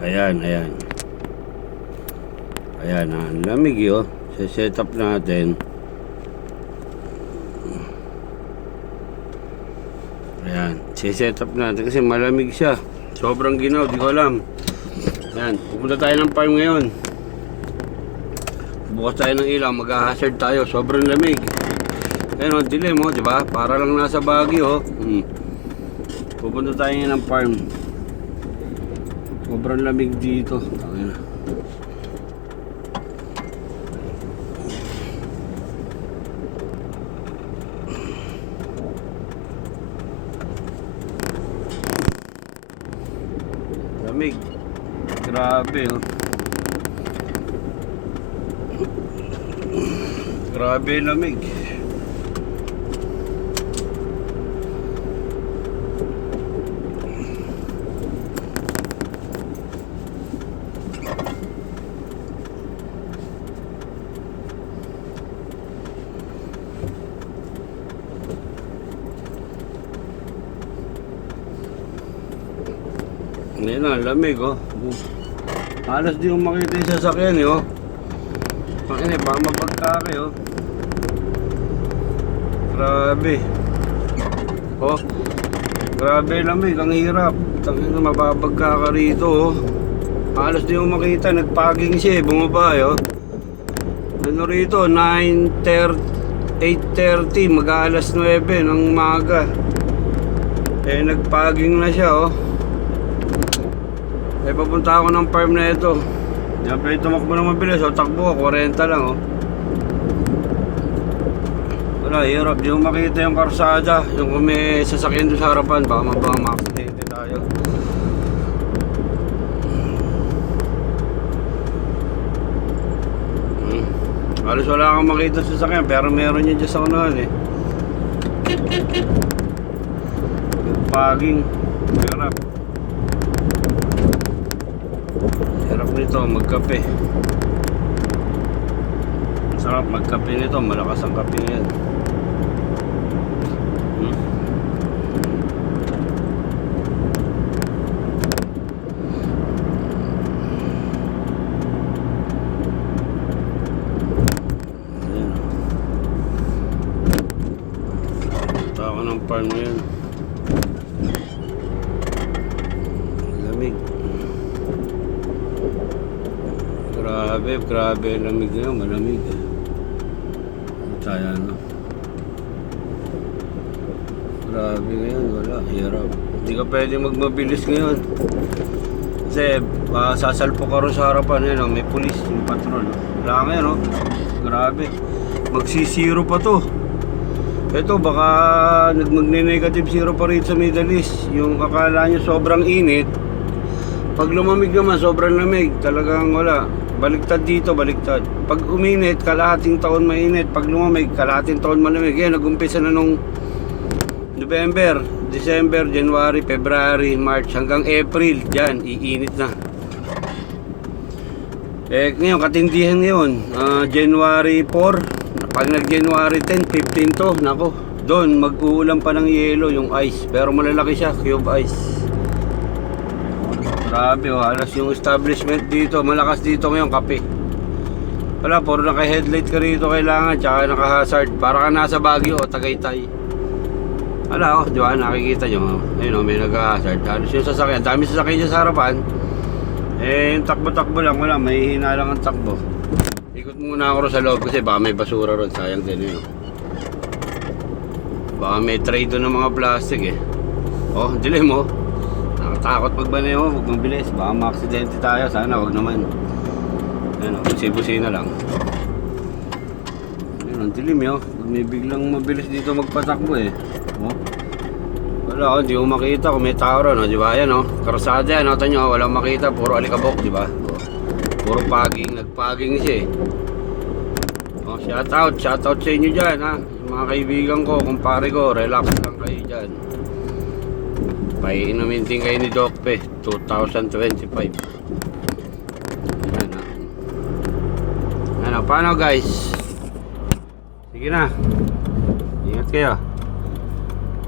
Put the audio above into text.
Ayan, ayan. Ayan, ang lamig yun. Set up natin. Ayan, set up natin kasi malamig siya. Sobrang ginaw, di ko alam. Ayan, pupunta tayo ng farm ngayon. Bukas tayo ng ilaw, mag-hazard tayo. Sobrang lamig. Ayan o, dilim o, di ba? Para lang nasa Baguio. Pupunta tayo ngayon ng farm. Sobrang lamig dito. Ayan. Lamig. Grabe oh. Grabe lamig. Ngayon na, lamig oh. Halos di mo makita yung sasakyan eh oh. Pangin eh, baka mapagkake oh. Grabe. Oh. Grabe lamig, ang hirap. Tangin na mababagka ka rito oh. Halos di mo makita, nagpaging siya eh, bumaba eh oh. Ano rito, 8:30 mag-aalas 9 ng maga. Eh nagpaging na siya oh. Eh papunta ako ng farm na ito. Siyempre tumakbo ng mabilis o takbo ko 40 lang oh. Wala, hirap, di mo makita yung karsada. Yung kung may sasakyan doon sa harapan, baka ma-accidente tayo. Halos wala kang makita sa sasakyan, pero meron yun dyan sa unahan eh. Paging, hirap. Hirap nito magkape. Sarap magkape nito, malakas ang kape yan. Punta ako ng farm ngayon. Lamig. Grabe, lamig na yun, malamig. Tayo ano. Grabe ngayon, wala, hirap. Hindi ka pwede magmabilis ngayon. Kasi sasalpo ka rin sa harapan, yun, may pulis, yung patrol. Wala ngayon, no? Grabe. Magsisiro pa to. Ito, baka magne-negative zero pa rin sa Middle East. Yung akala nyo sobrang init. Pag lumamig naman, sobrang lamig. Talagang wala. Baliktad dito, baliktad. Pag uminit, kalahating taon mainit. Pag lumamig, kalahating taon malamig. Yan, nag-umpisa na nung November, December, January, February, March, hanggang April. Diyan, iinit na. Eh, ngayon, katindihan ngayon. January 4. Pag nag-January 10, 15 to, nako. Doon, mag-uulan pa ng yelo, yung ice. Pero malalaki siya, cube ice. Grabe oh, alas yung establishment dito, malakas dito ngayon kape. Wala, puro naka-headlight ka rito kailangan, tsaka naka-hazard. Para ka nasa Baguio o Tagaytay. Wala oh, di ba, nakikita nyo. Ayun oh, may naka-hazard. Halos yung sasakyan, dami sasakyan dyan sa harapan. Eh, yung takbo-takbo lang, wala, may hina lang ang takbo. Ikot muna ako sa loob kasi baka may basura ron, sayang din yun. Baka may tray doon ng mga plastic eh. Oh, dilim oh. Takot magbaneho, huwag mabilis, baka ma-aksidente tayo, sana huwag naman. Ayan o, busi-busi na lang. Ayan, ang dilim yun, huwag may biglang mabilis dito magpatakbo eh. O, wala o, di ko makita kung may tao ron, di ba? Ayan o, karsada yan, nota nyo, walang makita, puro alikabok, di ba? Puro paging, nagpaging siya eh. O, shoutout sa inyo dyan ha, mga kaibigan ko, kumpare ko, relax lang kayo dyan. Paiinumin din kayo ni Doc Pe 2025. Ano, paano guys? Sige na. Ingat kayo.